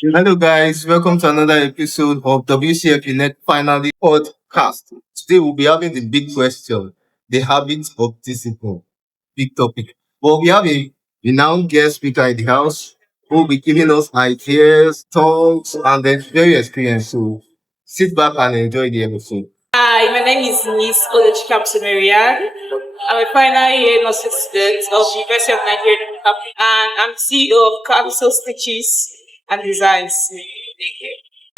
Hello, guys. Welcome to another episode of WCF UNEC Finalist podcast. Today, we'll be having the big question: the habit of discipline. Big topic. But we have a renowned guest speaker in the house who will be giving us ideas, thoughts, and then very experienced. So sit back and enjoy the episode. Hi, my name is Miss Olechika Marian. I'm a final year nursing student of the University of Nigeria, and I'm CEO of Capital Stitches and Designs.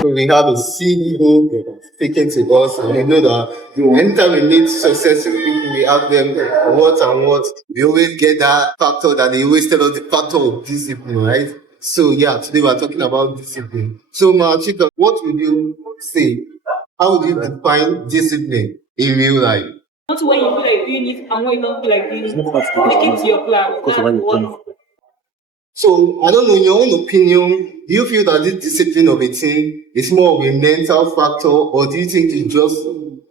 So we have a CEO speaking to us, and we know that anytime we need successful people, we have them what and what. We always get that factor that they always tell us the factor of discipline, right? So yeah, today we're talking about discipline. So Machika, what would you say? How would you define discipline in real life? Not when you feel like doing it and when you don't feel like doing it. Stick it to your plan. That's what. So I don't know, in your own opinion, do you feel that this discipline of a team is more of a mental factor, or do you think it's just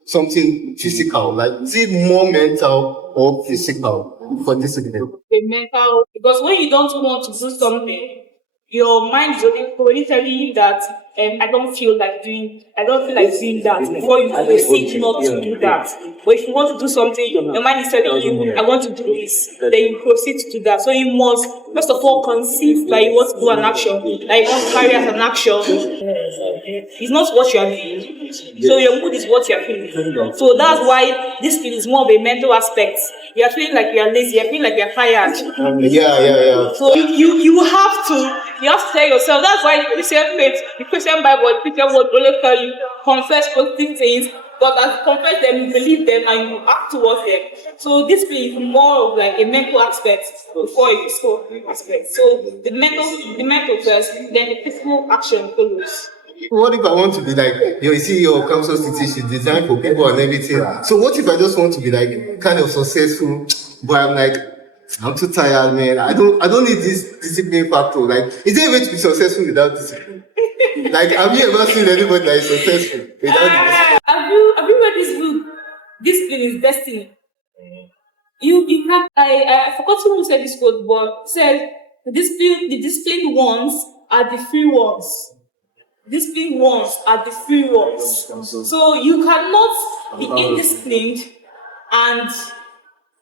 something physical? Like, is it more mental or physical for discipline? The mental, because when you don't want to do something, your mind is already telling you that I don't feel like doing that before you proceed not to do that. But if you want to do something, your mind is telling you, I want to do this, then you proceed to do that. So you must first of all conceive that you want to do an action, that you want to carry out an action. It's not what you are doing. So your mood is what you are feeling. So that's why this is more of a mental aspect. You are feeling like you are lazy, you are feeling like you are tired. Yeah. So you have to tell yourself. That's why the Christian Bible, the Christian word only tell you confess positive things, but as you confess them, you believe them and you act towards them. So this is more of like a mental aspect before a physical aspect. So the mental first, then the physical action follows. What if I want to be like, you see your council city design for people and everything? So what if I just want to be like kind of successful, but I'm like, I'm too tired, man. I don't need this discipline factor. Like, is there a way to be successful without discipline? Like, have you ever seen anybody that is successful without the discipline? Have you read this book? Discipline is destiny. You have I forgot who said this quote, but it said the disciplined ones are the free ones. Disciplined ones are the free ones. So you cannot be indisciplined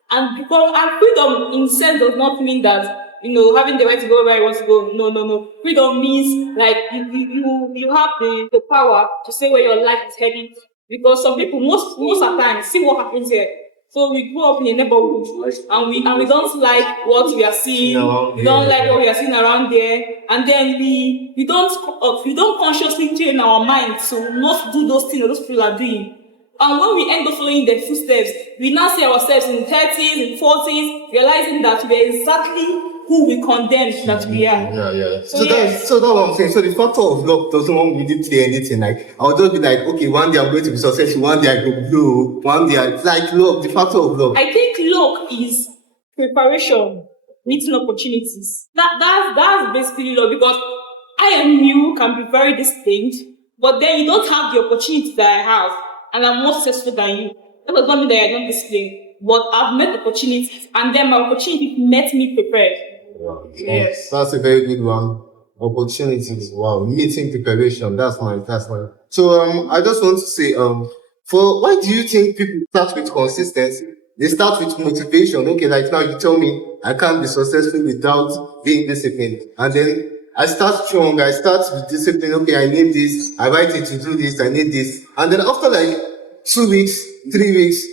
and because freedom in sense does not mean that having the right to go where you want to go. No. Freedom means like you have the power to say where your life is heading. Because some people most of the time see what happens here. So we grew up in a neighborhood and we don't like what we are seeing. We don't like what we are seeing around there, and then we don't consciously train our minds to not do those things that those people are doing. And when we end up following their footsteps, we now see ourselves in 30s, in 40s, realizing that we are exactly who we condemn that we are. Yeah. So that's what I'm saying. So the factor of luck doesn't really play anything. Like, I'll just be like, okay, one day I'm going to be successful, one day I go blue, one day it's like luck, the factor of luck. I think luck is preparation, meeting opportunities. That's basically luck, because I am new, can be very distinct, but then you don't have the opportunity that I have, and I'm more successful than you. That does not mean that you're not disciplined, but I've met opportunities, and then my opportunity met me prepared. Wow. Yes. That's a very good one. Opportunities. Wow. Meeting preparation. That's mine. So I just want to say, for why do you think people start with consistency? They start with motivation. Okay, like now you tell me I can't be successful without being disciplined. And then I start strong, I start with discipline. Okay, I need this, I write it to do this, I need this. And then after like 2 weeks, 3 weeks,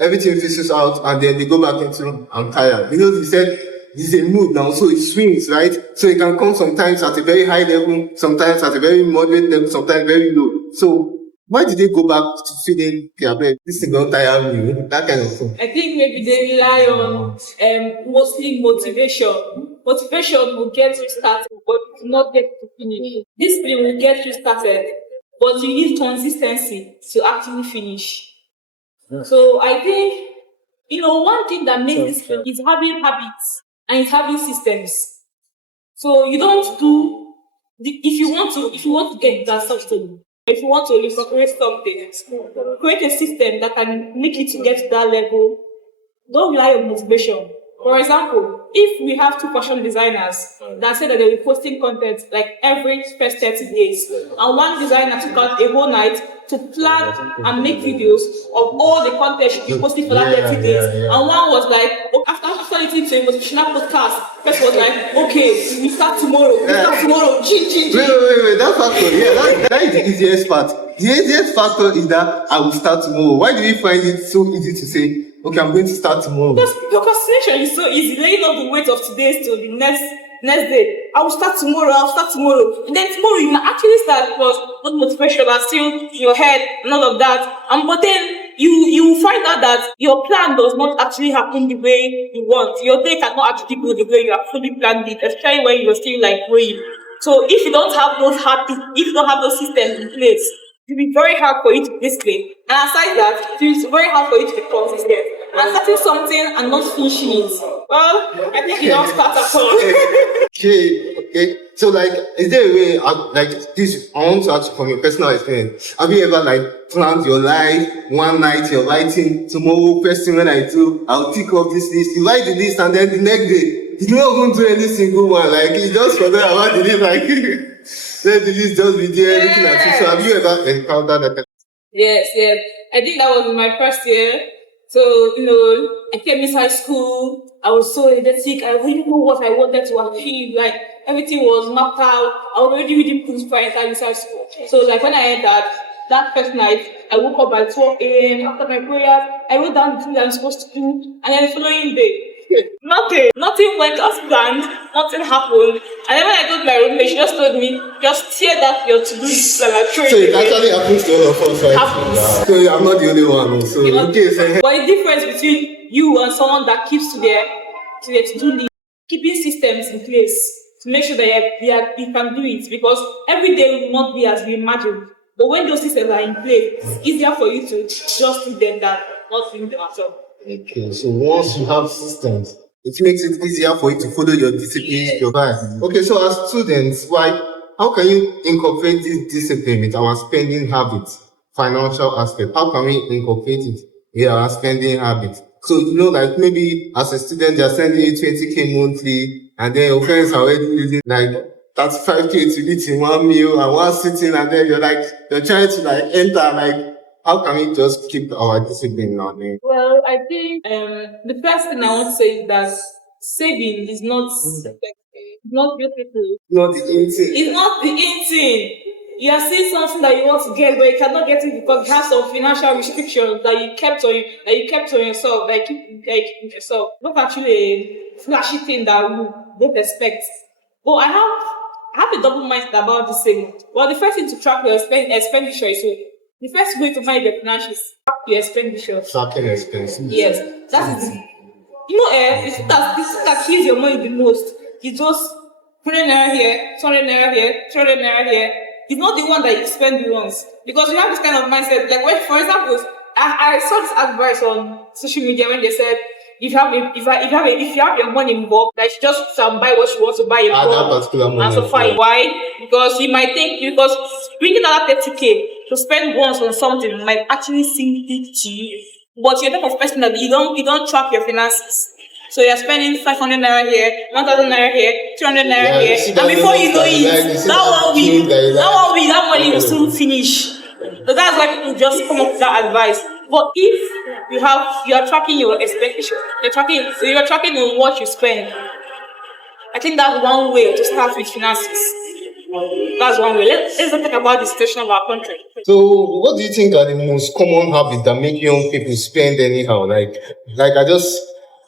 everything fizzles out, and then they go back into I'm tired. You said it's a mood now, so it swings, right? So it can come sometimes at a very high level, sometimes at a very moderate level, sometimes very low. So why did they go back to feeling this is not tire me, that kind of thing? I think maybe they rely on mostly motivation. Motivation will get you started, but it will not get to finish. Discipline will get you started, but you need consistency to actually finish. So I think one thing that makes discipline is having habits and it's having systems. So you don't do if you want to get that something, if you want to incorporate something, create a system that can make you to get to that level. Don't rely on motivation. For example, if we have two fashion designers that say that they will be posting content like every first 30 days, and one designer took out a whole night to plan and make videos of all the content she be posting for that 30 days, and one was like, after listening to a motivational podcast, first was like, okay, we start tomorrow, chin, chin, chin. Wait, that factor, yeah, that is the easiest part. The easiest factor is that I will start tomorrow. Why do you find it so easy to say, okay, I'm going to start tomorrow? Because procrastination is so easy, laying up the weight of today's to the next day. I will start tomorrow, And then tomorrow you might actually start because not motivation, but still in your head and all of that. But then you find out that your plan does not actually happen the way you want. Your day cannot actually go the way you have fully planned it, especially when you're still like growing. So if you don't have those systems in place, it will be very hard for you to discipline. And aside that, it is very hard for you to be consistent. And starting something and not finishing it, well, I think you don't start at all. Okay. So, like, is there a way, like, this, I want to ask you from your personal experience, have you ever, like, planned your life, one night you're writing, tomorrow, first thing when I do, I'll tick off this list, you write the list, and then the next day, you don't even do any single one, like, you just forget about the list, like, let the list just be there, looking at you. So, have you ever encountered that? Yes. I think that was my first year. So, I came inside school. I was so energetic. I really knew what I wanted to achieve. Like, everything was mapped out. I was already reading books before I entered inside school. So, like, when I entered, that first night, I woke up by 12 a.m. After my prayers, I wrote down the things I'm supposed to do. And then the following day, nothing went as planned. Nothing happened. And then when I got my roommate, she just told me, just tear that your to-do list and I throw it. So it actually happens to all of us, right? Happens. So I'm not the only one. So okay, so but the difference between you and someone that keeps to their to-do list, keeping systems in place to make sure that you can do it, because every day will not be as we imagine. But when those systems are in place, it's easier for you to just do them than not doing them at all. Okay, so once you have systems, it makes it easier for you to follow your discipline, your vibe. Okay, so as students, how can you incorporate this discipline with our spending habits, financial aspect? How can we incorporate it in our spending habits? So, like maybe as a student, they're sending you 20K monthly, and then your friends are already using like 35K to eat in one meal and one sitting, and then you're trying to like enter, like, how can we just keep our discipline now? Well, I think the first thing I want to say is that saving is not beautiful. Not the in thing. It's not the in thing. You are seeing something that you want to get, but you cannot get it because you have some financial restrictions that you kept on yourself, that you keep yourself. Not actually a flashy thing that we don't expect. But I have a double mindset about this thing. Well, the first thing to track your expenditure is the first way to manage your finances, track your expenditure. Tracking expenses. Yes, that is. The thing that kills your money the most is just 20 naira here, 20 naira here, 20 naira here. It's not the one that you spend once, because you have this kind of mindset. Like, when, for example, I saw this advice on social media when they said, if you have your money in bulk, that you just buy what you want to buy in At that bulk. particular moment. And so fine. Why? Because you might think, because bringing another 30K to spend once on something might actually seem big to you, but you're the type of person that you don't track your finances. So you're spending 500 naira here, 1,000 naira here, 200 naira here, and before you know it, that money will soon finish. So that's why people just come up with that advice. But if you are tracking your expenditure, you're tracking on what you spend. I think that's one way to start with finances. That's one way. Let's talk about the situation of our country. So, what do you think are the most common habits that make young people spend anyhow?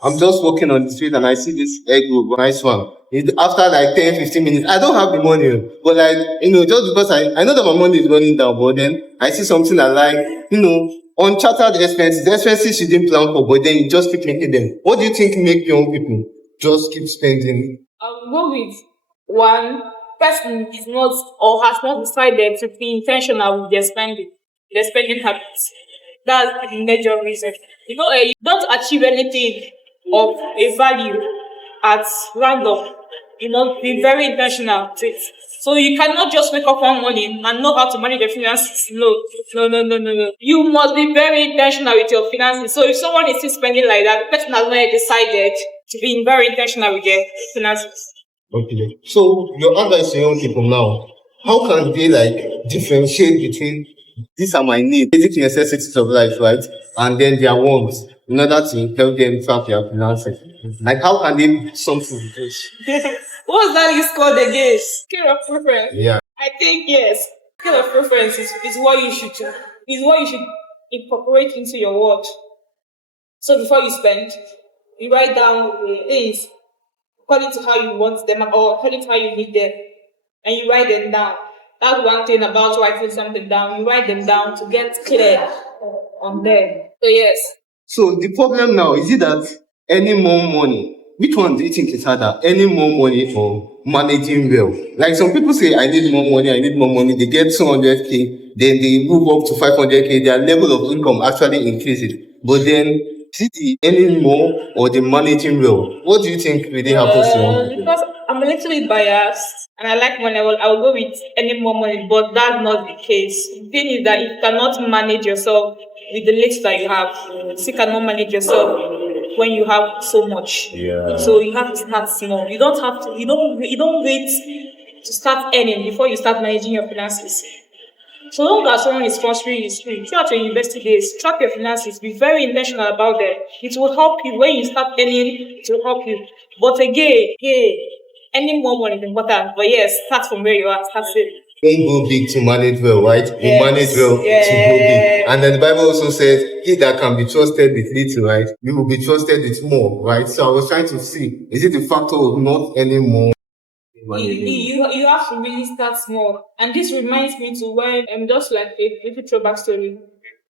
I'm just walking on the street and I see this egg roll, nice one. After like 10, 15 minutes, I don't have the money, but just because I know that my money is running down, but then I see something I like, uncharted expenses you didn't plan for, but then you just keep making them. What do you think make young people just keep spending? I'll go with one person is not or has not decided to be intentional with their spending habits. That's the major reason. You don't achieve anything of a value at random. You must be very intentional with it. So you cannot just wake up one morning and know how to manage your finances. No, no, no, no, no, no. You must be very intentional with your finances. So if someone is still spending like that, the person has already decided to be very intentional with their finances. Okay. So your advice to young people now, how can they like differentiate between these are my needs, basic necessities of life, right? And then their wants in order to help them track their finances. Like how can they do something with this? What's that is called again? Scale of preference. Yeah. I think yes. Scale of preference is what you should do. Is what you should incorporate into your watch. So before you spend, you write down things according to how you want them or according to how you need them, and you write them down. That's one thing about writing something down. You write them down to get clear on them. So yes. So the problem now is it that earning more money? Which one do you think is harder? Earning more money or managing well? Like some people say, I need more money, I need more money. They get 200K, then they move up to 500K. Their level of income actually increases. But then, is it the earning more or the managing well? What do you think really happens to young people? Because I'm a little bit biased and I like money, I will go with any more money, but that's not the case. The thing is that you cannot manage yourself with the little that you have. You still cannot manage yourself when you have so much. Yeah. So you have to start small. You don't have to. You don't wait to start earning before you start managing your finances. So long as someone is sponsoring you, throughout your university days, track your finances, be very intentional about them. It will help you when you start earning, it will help you. But again, earning more money is important. But yes, start from where you are, start saving. Don't go big to manage well, right? You Yes. manage well to go big. And then the Bible also says, he that can be trusted with little, right? You will be trusted with more, right? So I was trying to see, is it the factor of not earning more? You have to really start small. And this reminds me to when just like a little throwback story.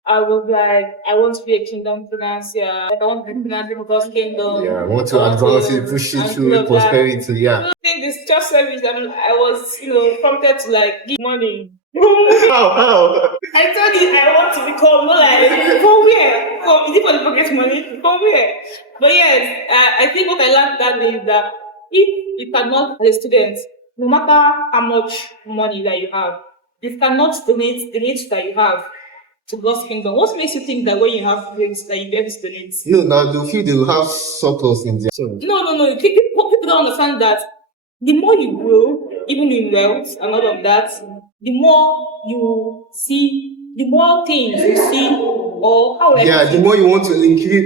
I was like, I want to be a kingdom financier. Like, I want to be financier because kingdom. Yeah, I want to advance it, push it and through all of that. prosperity, yeah. I think this church service, I was, prompted to like give money. How? I told you I want to become more like from where? From is it for the pocket money? From where? But yes, I think what I learned that day is that if you cannot, as a student, no matter how much money that you have, you cannot donate the rate that you have to God's kingdom. What makes you think that when you have rates that you get to donate? No, now the feel they will have surplus in there. No. People don't understand that the more you grow, even in wealth and all of that, the more you see, the more things you see, or how would I Yeah, put the it? more you want to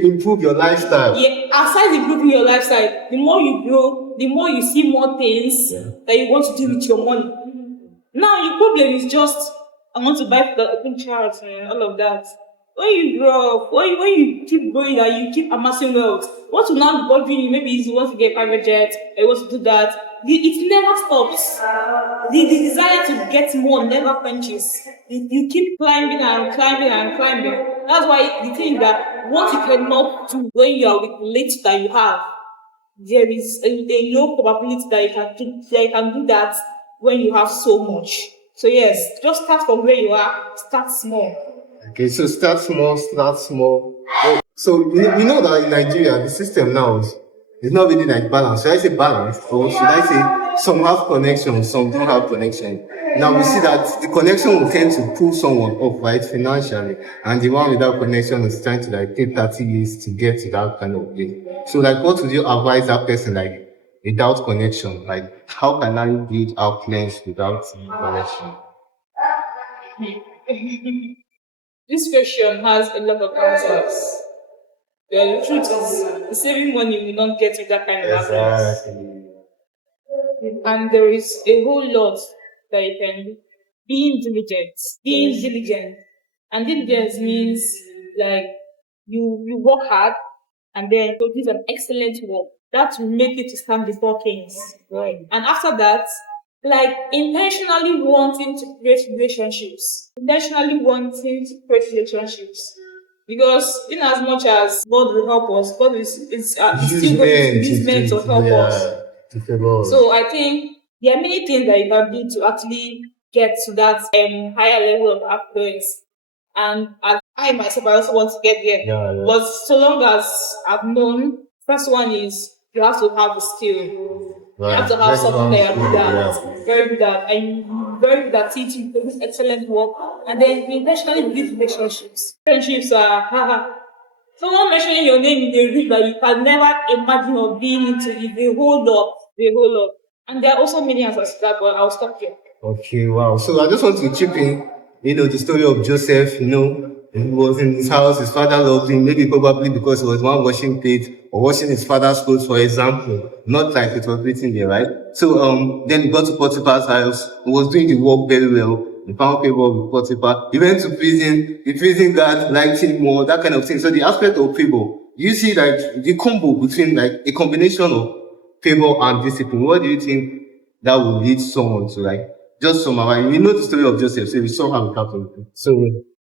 improve your lifestyle. Yeah, aside improving your lifestyle, the more you grow, the more you see more things that you want to do with your money. Now your problem is just I want to buy the pink charts and all of that. When you grow up, when you keep growing and you keep amassing wealth, what will now be bothering you? Maybe you want to get a private jet, or you want to do that. It never stops. The desire to get more never quenches. You keep climbing and climbing and climbing. That's why the thing that what you cannot do when you are with the late that you have, there is a low probability that you can do that when you have so much. So yes, just start from where you are, start small. Okay, so start small, start small. So you know that in Nigeria, the system now is not really like balance. Should I say balance, or should I say some have connection, some don't have connection? Now we see that the connection will tend to pull someone up, right, financially, and the one without connection is trying to like take 30 years to get to that kind of place. So like, what would you advise that person like without connection? Like, how can I build our plans without connection? This question has a lot of answers. The truth is, saving money will not get you that kind of happiness. Exactly. And there is a whole lot that you can do. Being diligent. Being diligent. And diligence means like you work hard and then produce an excellent work. That will make you to stand before kings. Right. And after that, like intentionally wanting to create relationships. Intentionally wanting to create relationships. Because in as much as God will help us, God is still going to use men to help us. To favor us. So I think there are many things that you can do to actually get to that higher level of affluence. And I myself, I also want to get there. Yeah. But so long as I've known, first one is you have to have the skill. You have to have something that you're good at, very good at, and very good at teaching, produce excellent work, and then we intentionally build relationships. Friendships are, haha. Someone mentioning your name in a room that you can never imagine of being into is a whole lot, a whole lot. And there are also many answers to that, but I'll stop here. Okay, wow. So I just want to chip in, the story of Joseph, he was in his house, his father loved him, maybe probably because he was one washing plate or washing his father's clothes, for example, not like it was written there, right? So then he got to Potiphar's house, he was doing the work very well, he found favor with Potiphar, he went to prison, the prison guard liked him more, that kind of thing. So the aspect of favor, you see like the combo between like a combination of favor and discipline. What do you think that would lead someone to like just summarize? We know the story of Joseph, so we saw how it happened. So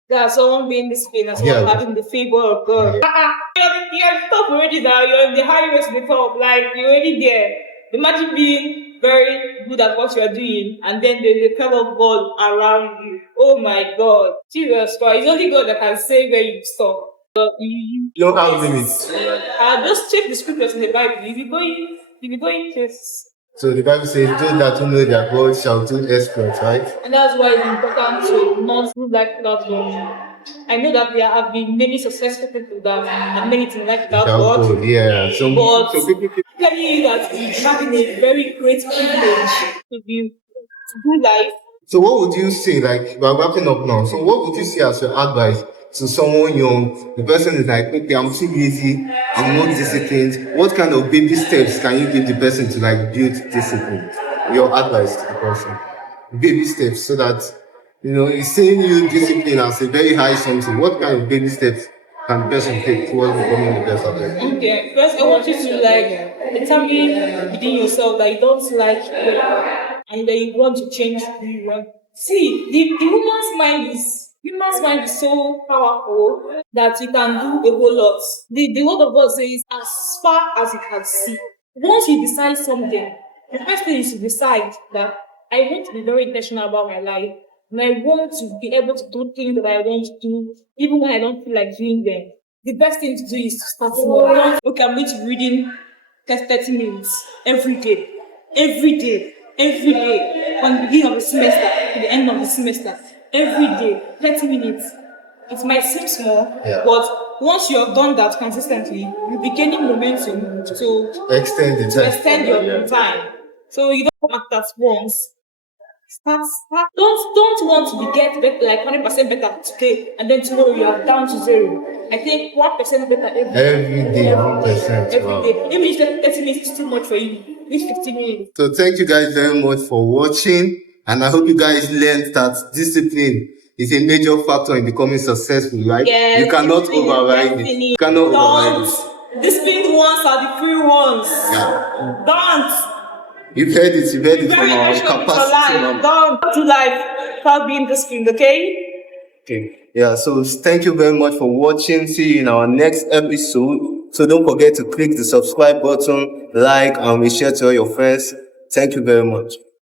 Yeah, someone being disciplined and someone having the favor of God. You're top already now, you're in the highway to the top, like you're already there. Imagine being very good at what you're doing and then there's the power of God around you. Oh my God. Jesus Christ, it's only God that can say where you stop. you don't have limits. Just check the scriptures in the Bible. If you going to. So the Bible says, those that don't know their God shall do exploits, right? And that's why it's important to not do like that. I know that there have been many successful people that have made it in life without God. Yeah. But telling you that it's having a very great privilege to do life. So what would you say, like we're wrapping up now, so what would you say as your advice to someone young? The person is like, okay, I'm too lazy, I'm not disciplined. What kind of baby steps can you give the person to like build discipline? Your advice to the person. Baby steps, so that he's seeing you discipline as a very high something. What kind of baby steps can the person take towards becoming the best at it? Okay, first I want you to like determine within yourself that you don't like and that you want to change who you want. See, the human's mind is so powerful that you can do a whole lot. The word of God says, as far as you can see. Once you decide something, the first thing is to decide that I want to be very intentional about my life. And I want to be able to do things that I want to do, even when I don't feel like doing them. The best thing to do is to start small. Okay, I'm going to be reading 30 minutes every day. Every day. Every day. From the beginning of the semester to the end of the semester. Every day. 30 minutes. It might seem small, but once you have done that consistently, you'll be gaining momentum to extend your time. So you don't act at once. Start. Don't want to be get better, like 100% better today, and then tomorrow you are down to 0. I think 1% better every day. 1%. Every day. Even if 30 minutes is too much for you, reach 15 minutes. So thank you guys very much for watching, and I hope you guys learned that discipline is a major factor in becoming successful, right? Yes, you cannot override it. You cannot override it. Disciplined ones are the free ones. Yeah. Don't. You've heard it from our capacity. Don't do life without being disciplined, okay? Okay. Yeah, so thank you very much for watching. See you in our next episode. So don't forget to click the subscribe button, like, and share to all your friends. Thank you very much.